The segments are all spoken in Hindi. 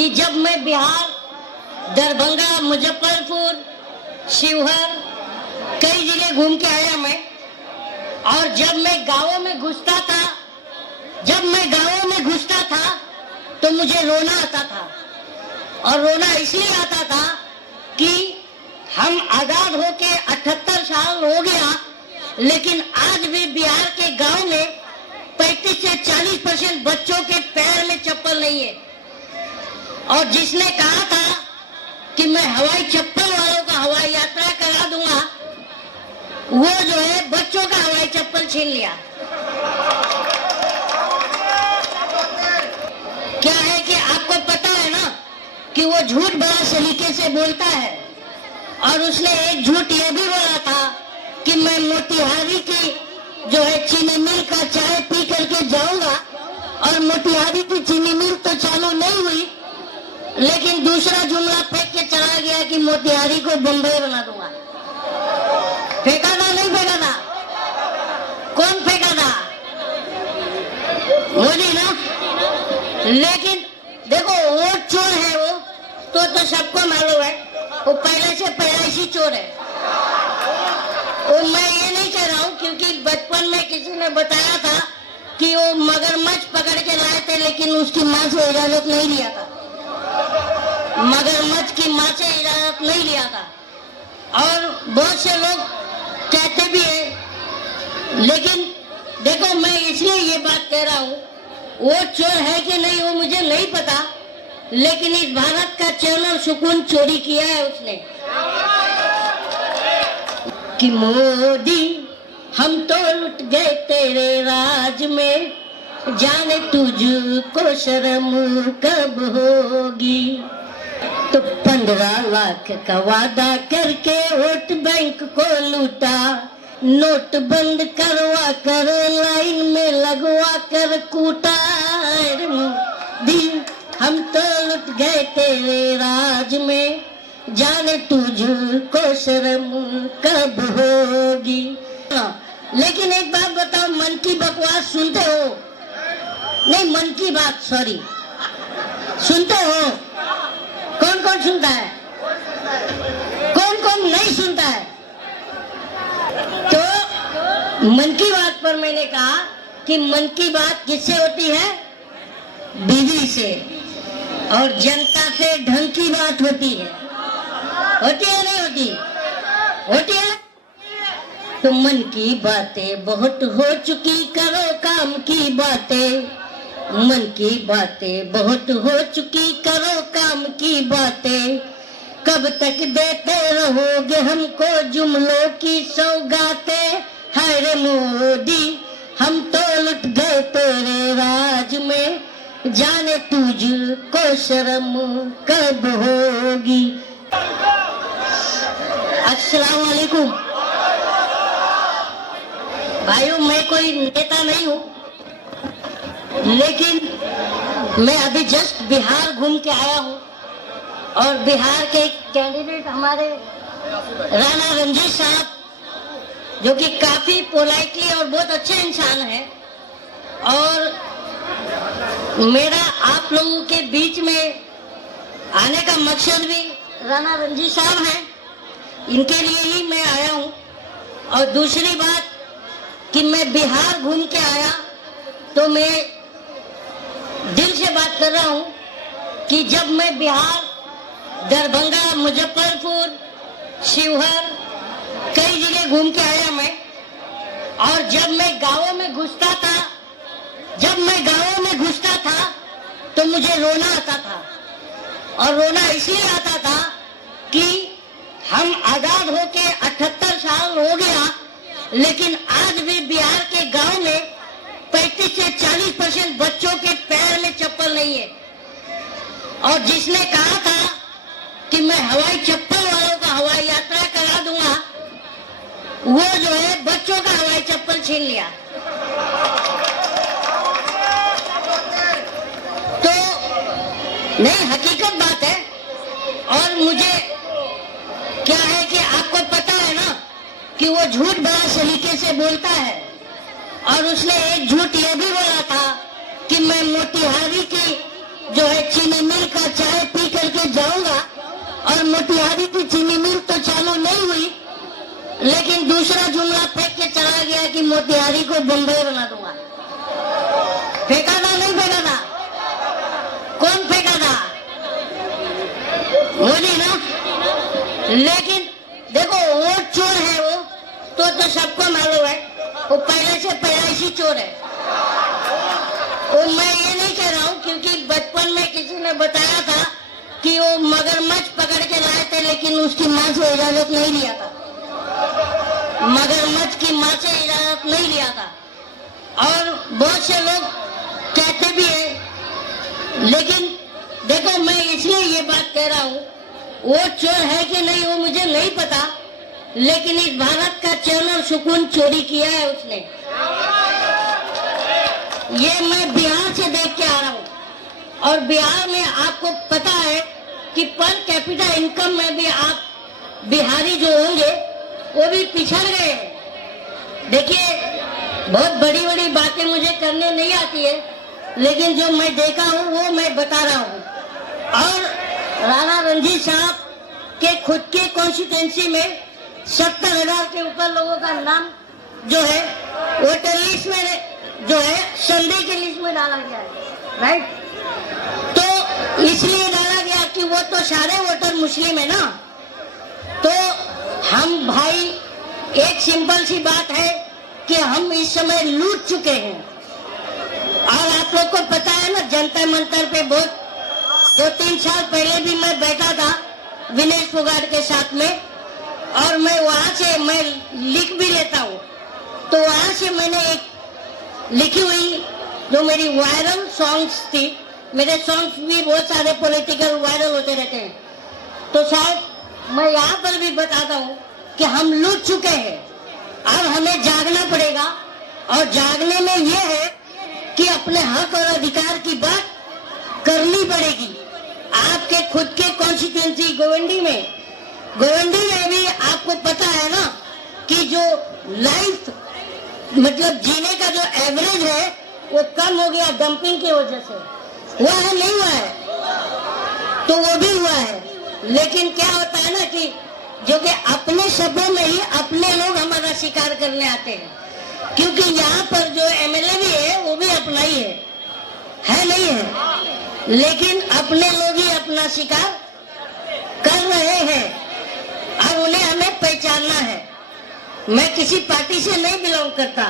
कि जब मैं बिहार, दरभंगा, मुजफ्फरपुर, शिवहर कई जगह घूम के आया मैं, और जब मैं गांवों में घुसता था तो मुझे रोना आता था। और रोना इसलिए आता था कि हम आजाद होके 78 साल हो गया, लेकिन आज भी बिहार के गांव में 35 से 40% बच्चों के पैर में चप्पल नहीं है। और जिसने कहा था कि मैं हवाई चप्पल वालों का हवाई यात्रा करा दूंगा, वो जो है बच्चों का हवाई चप्पल छीन लिया। क्या है कि आपको पता है ना कि वो झूठ बड़ा सलीके से बोलता है। और उसने एक झूठ ये भी बोला था कि मैं मोतिहारी की जो है चीनी मिल का चाय पी करके जाऊंगा, और मोतिहारी की चीनी मिल तो चालू नहीं हुई, लेकिन दूसरा जुमला फेंक के चला गया कि मोतिहारी को बंबई बना दूंगा। फेंका था नहीं फेंका था? कौन फेंका था? मोदी ना। लेकिन देखो, वो चोर है, वो तो सबको मालूम है, वो पहले से पैदाइशी चोर है। और मैं ये नहीं कह रहा हूँ, क्योंकि बचपन में किसी ने बताया था कि वो मगरमच्छ पकड़ के लाए थे, लेकिन उसकी माँ से इजाजत नहीं लिया था। मगरमच्छ की माँ से इजाजत नहीं लिया था। और बहुत से लोग कहते भी है, लेकिन देखो, मैं इसलिए ये बात कह रहा हूँ, वो चोर है कि नहीं वो मुझे नहीं पता, लेकिन इस भारत का चैन और सुकून चोरी किया है उसने। कि मोदी हम तो लुट गए तेरे राज में, जाने तुझको शर्म कब होगी। तो 15 लाख का वादा करके वोट बैंक को लूटा, नोट बंद करवा कर लाइन में लगवा कर कूटा। मोदी हम तो लुट गए तेरे राज में, जाने तुझको शर्म कब होगी। लेकिन एक बात बताओ, मन की बकवास सुनते हो? नहीं, मन की बात, सॉरी, सुनते हो? कौन कौन सुनता है? कौन कौन नहीं सुनता है? तो मन की बात पर मैंने कहा कि मन की बात किससे होती है? बीवी से। और जनता से ढंग की बात होती है। होती है नहीं होती? होती है। तो मन की बातें बहुत हो चुकी, करो काम की बातें। मन की बातें बहुत हो चुकी, करो काम की बातें। कब तक देते रहोगे हमको जुमलों की सौगातें? हाय रे मोदी हम तो लुट गए तेरे राज में, जाने तुझको शर्म कब होगी। अस्सलाम वालेकुम भाइयों, मैं कोई नेता नहीं हूँ, लेकिन मैं अभी जस्ट बिहार घूम के आया हूँ। और बिहार के कैंडिडेट हमारे राणा रणजीत साहब, जो कि काफी पोलाइटली और बहुत अच्छे इंसान हैं, और मेरा आप लोगों के बीच में आने का मकसद भी राणा रणजीत साहब हैं, इनके लिए ही मैं आया हूँ। और दूसरी बात कि मैं बिहार घूम के आया तो मैं दिल से बात कर रहा हूँ कि जब मैं बिहार, दरभंगा, मुजफ्फरपुर, शिवहर कई जगह घूम के आया मैं, और जब मैं गांवों में घुसता था तो मुझे रोना आता था। और रोना इसलिए आता था कि हम आजाद होके 78 साल हो गया, लेकिन आज भी बिहार के गांव में 35 से 40% बच्चों के पैर में चप्पल नहीं है। और जिसने कहा था कि मैं हवाई चप्पल वालों का हवाई यात्रा करा दूंगा, वो जो है बच्चों का हवाई चप्पल छीन लिया। तो नहीं, हकीकत बात है। और मुझे क्या है कि आपको पता है ना कि वो झूठ बड़ा सलीके से बोलता है। और उसने एक झूठ ये भी बोला था कि मैं मोतिहारी की जो है चीनी मिल का चाय मोतिहारी की चीनी मिल तो चालू नहीं हुई, लेकिन दूसरा जुमला फेंक के चला गया कि मोतिहारी को बम्बई बना दूंगा। फेंका था नहीं फेंका था? कौन फेंका था? मोदी ना। लेकिन देखो वोट चोर है वो तो सबको मालूम है, वो पहले से पैदाइशी चोर है। और मैं ये नहीं कह रहा हूँ, क्योंकि बचपन में किसी ने बताया था कि वो मगरमच्छ पकड़ के लाए थे, लेकिन उसकी माँ से इजाजत नहीं लिया था। मगरमच्छ की माँ से इजाजत नहीं लिया था। और बहुत से लोग कहते भी हैं, लेकिन देखो मैं इसलिए ये बात कह रहा हूँ, वो चोर है कि नहीं वो मुझे नहीं पता, लेकिन इस भारत का चैन और सुकून चोरी किया है उसने। ये मैं बिहार से देख के आ रहा हूँ, और बिहार में आपको पता है कि पर कैपिटा इनकम में भी आप बिहारी जो होंगे वो भी पिछड़ गए। देखिए बहुत बड़ी बड़ी बातें मुझे करने नहीं आती है, लेकिन जो मैं देखा हूँ वो मैं बता रहा हूँ। और राणा रणजीत साहब के खुद के कॉन्स्टिट्यूंसी में 70,000 के ऊपर लोगों का नाम जो है वोटर लिस्ट में जो है संदेह की लिस्ट में डाला गया है, राइट। तो इसलिए डाला गया कि वो तो सारे वोटर मुस्लिम है ना। तो हम भाई एक सिंपल सी बात है कि हम इस समय लूट चुके हैं। और आप लोग को पता है ना, जंतर मंतर पे बहुत 2-3 साल पहले भी मैं बैठा था विनेश फोगाट के साथ में, और मैं वहां से मैं लिख भी लेता हूँ। तो वहां से मैंने एक लिखी हुई जो मेरी वायरल सॉन्ग्स थी, मेरे सॉन्ग्स भी बहुत सारे पॉलिटिकल वायरल होते रहते हैं, तो शायद मैं यहाँ पर भी बताता हूँ कि हम लूट चुके हैं। अब हमें जागना पड़ेगा, और जागने में ये है कि अपने हक और अधिकार की बात करनी पड़ेगी। आपके खुद के कॉन्स्टिट्यूंसी गोवंडी में भी आपको पता है ना कि जो लाइफ मतलब जीने का जो एवरेज है वो कम हो गया डंपिंग की वजह से। हुआ है नहीं हुआ है? तो वो भी हुआ है। लेकिन क्या होता है ना कि जो कि अपने शब्दों में ही अपने लोग हमारा शिकार करने आते हैं, क्योंकि यहाँ पर जो एमएलए भी है वो भी अपना ही है नहीं है, लेकिन अपने लोग ही अपना शिकार कर रहे हैं और उन्हें हमें पहचानना है। मैं किसी पार्टी से नहीं बिलोंग करता,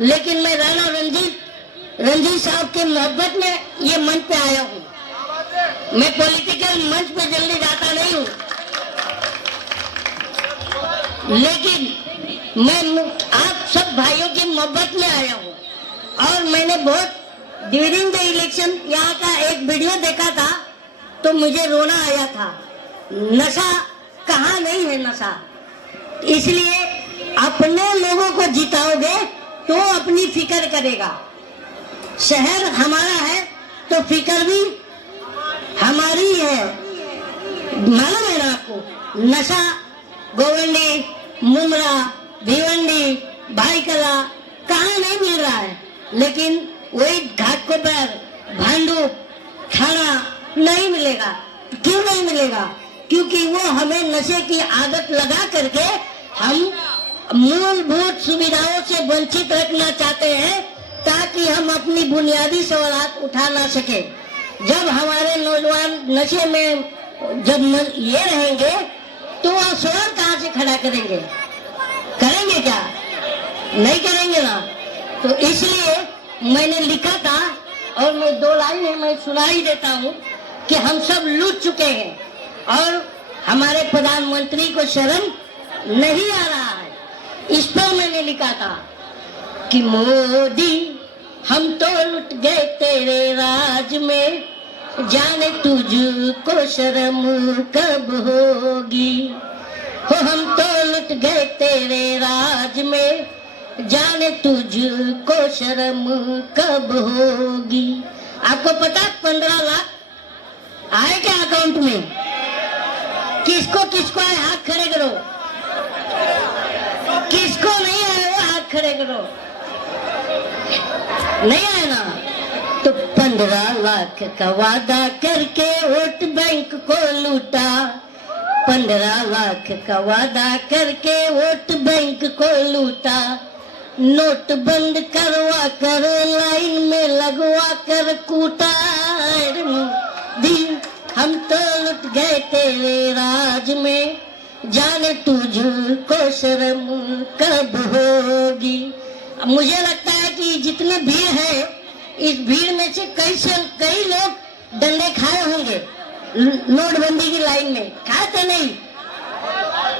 लेकिन मैं राणा रणजीत साहब के मोहब्बत में ये मंच पे आया हूँ। मैं पॉलिटिकल मंच पे जल्दी जाता नहीं हूँ, लेकिन मैं आप सब भाइयों की मोहब्बत में आया हूँ। और मैंने बहुत ड्यूरिंग द इलेक्शन यहाँ का एक वीडियो देखा था तो मुझे रोना आया था। नशा कहाँ नहीं है नशा, इसलिए अपने लोगों को जिताओगे तो अपनी फिक्र करेगा। शहर हमारा है तो फिक्र भी हमारी है। मालूम है ना आपको, नशा गोवंडी, मुमरा, भिवंडी, भाईकला कहाँ नहीं मिल रहा है, लेकिन वही घाटकोपर, भांडुप, थाना नहीं मिलेगा। क्यों नहीं मिलेगा? क्योंकि वो हमें नशे की आदत लगा करके हम मूलभूत सुविधाओं से वंचित रखना चाहते हैं, ताकि हम अपनी बुनियादी सवालात उठा ना सके। जब हमारे नौजवान नशे में जब ये रहेंगे तो वह सवाल कहाँ से खड़ा करेंगे? करेंगे क्या? नहीं करेंगे ना। तो इसलिए मैंने लिखा था, और मैं 2 लाइनें मैं सुना ही देता हूँ कि हम सब लूट चुके हैं और हमारे प्रधानमंत्री को शर्म नहीं आ रहा है। इस पर मैंने लिखा था कि मोदी हम तो लुट गए तेरे राज में, जाने तुझको शर्म कब होगी। हो हम तो लुट गए तेरे राज में, जाने तुझको शर्म कब होगी। आपको पता 15 लाख आए क्या अकाउंट में? किसको किसको आए? हाथ खड़े करो। किसको नहीं आए वो हाथ खड़े करो। नहीं आए ना? तो 15 लाख का वादा करके वोट बैंक को लूटा, 15 लाख का वादा करके वोट बैंक को लूटा, नोट बंद करवा कर लाइन में लगवा कर कूटा। मोदी हम तो लुट गए तेरे राज में, जाने तुझको शर्म कब होगी। मुझे लगता है कि जितनी भीड़ है, इस भीड़ में से कई लोग डंडे खाए होंगे नोटबंदी की लाइन में। खाते नहीं?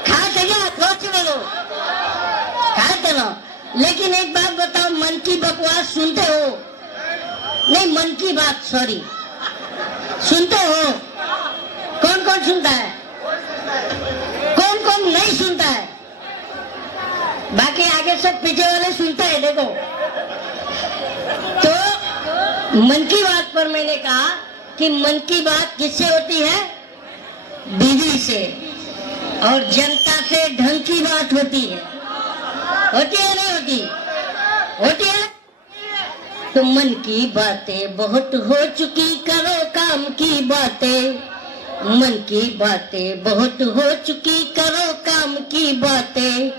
खाते क्या? सोच बोलो, खाते ना। लेकिन एक बात बताओ, मन की बकवास सुनते हो? नहीं, मन की बात, सॉरी, सुनते हो? कौन कौन सुनता है? कौन कौन नहीं सुनता है? बाकी आगे सब पीछे वाले सुनते हैं। देखो, तो मन की बात पर मैंने कहा कि मन की बात किससे होती है? बीवी से। और जनता से ढंग की बात होती है। होती है नहीं होती? होती है। तो मन की बातें बहुत हो चुकी, करो काम की बातें। मन की बातें बहुत हो चुकी, करो काम की बातें।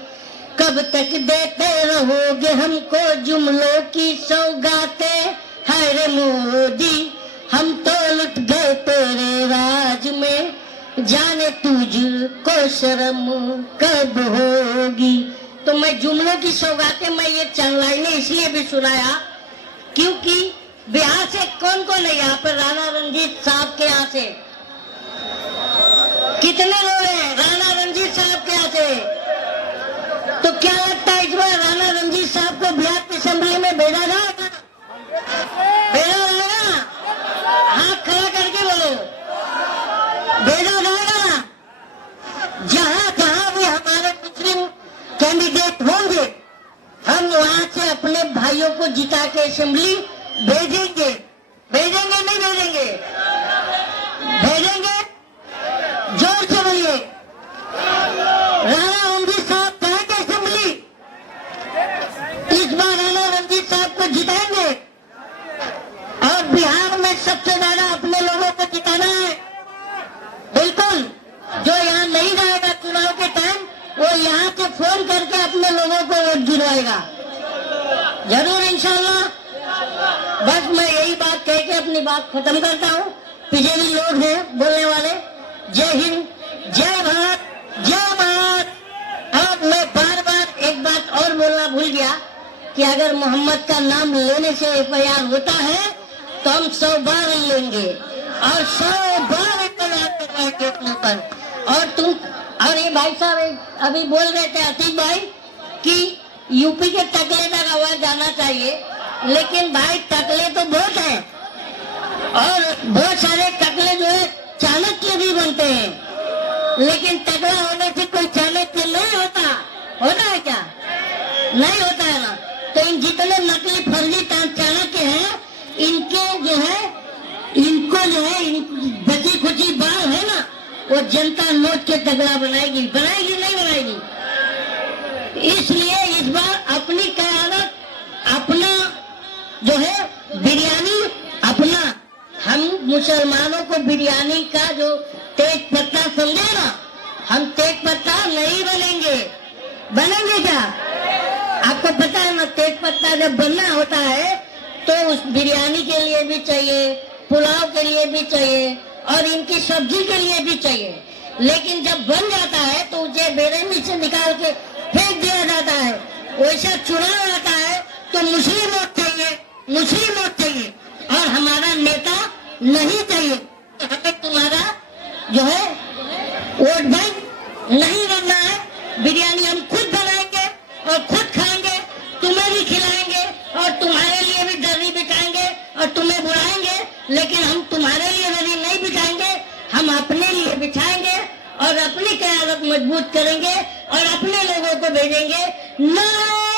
कब तक देते रहोगे हमको जुमलों की सौगातें? हाय रे मोदी हम तो लुट गए तेरे राज में, जाने तुझको शर्म कब होगी। तो मैं जुमलों की सौगातें, मैं ये चंद लाइनें इसलिए भी सुनाया क्योंकि बिहार से कौन कौन है यहाँ पर? राणा रंजीत साहब के यहाँ से कितने लोग हैं? राणा रंजीत साहब के यहाँ से। तो क्या लगता है इस बार राणा रंजीत साहब को बिहार की असेंबली में भेजा जाएगा? भेजा जाएगा? हाथ खड़ा करके बोलो, भेजा जाएगा। जहां जहां भी हमारे मुस्लिम कैंडिडेट होंगे, हम वहां से अपने भाइयों को जिता के असेंबली भेजेंगे। भेजेंगे नहीं भेजेंगे? भेजेंगे। जोर से बोलिए, राणा रंजीत साहब जाएंगे असेंबली? इस बार राणा रंजीत साहब को जिताएंगे और बिहार में सबसे ज्यादा अपने लोगों को जिताना है। बिल्कुल, जो यहाँ नहीं जाएगा चुनाव के टाइम, वो यहाँ से फोन करके अपने लोगों को वोट गिरवाएगा। जरूर इंशाल्लाह। बस मैं यही बात कह के अपनी बात खत्म करता हूँ। पीछे भी लोग हैं बोलने वाले। जय हिंद, जय भारत, जय भारत। अब मैं बार बार एक बात और बोलना भूल गया कि अगर मोहम्मद का नाम लेने से FIR होता है तो हम 100 बार लेंगे और 100 बार FIR करवाएंगे अपने ऊपर। और ये भाई साहब अभी बोल रहे थे आतिफ भाई कि यूपी के टकले तक आवाज जाना चाहिए, लेकिन भाई टकले तो बहुत हैं और बहुत सारे टकले जो है चाणक्य भी बनते हैं, लेकिन टकला होने से कोई चाणक्य नहीं होता। होता है क्या? नहीं होता है ना। तो इन जितने नकली फर्जी चाणक्य हैं, इनको जो है बची खुची बाल है ना, वो जनता नोट के तगड़ा बनाएगी। बनाएगी नहीं बनाएगी? इसलिए इस बार अपनी कयादत, अपना जो है बिरयानी, अपना, हम मुसलमानों को बिरयानी का जो तेज पत्ता समझे ना, हम तेज पत्ता नहीं बनेंगे। बनेंगे क्या? आपको पता है ना, तेज पत्ता जब बनना होता है तो उस बिरयानी के लिए भी चाहिए, पुलाव के लिए भी चाहिए और इनकी सब्जी के लिए भी चाहिए। लेकिन जब बन जाता है तो उसे बेरहमी से निकाल के फेंक दिया जाता है। वैसा चुनाव आता है तो मुस्लिम वोट चाहिए, मुस्लिम वोट चाहिए और हमारा नेता नहीं चाहिए। हमें तुम्हारा जो है वोट बैंक नहीं बनना है। बिरयानी हम खुद बनाएंगे और खुद खाएंगे, तुम्हें भी खिलाएंगे और तुम्हारे लिए भी दर्री बिछाएंगे और तुम्हें बुलाएंगे, लेकिन हम तुम्हारे लिए दर्री नहीं बिछाएंगे, हम अपने लिए बिछाएंगे और अपनी क़यादत मजबूत करेंगे और अपने लोगों को भेजेंगे। नारे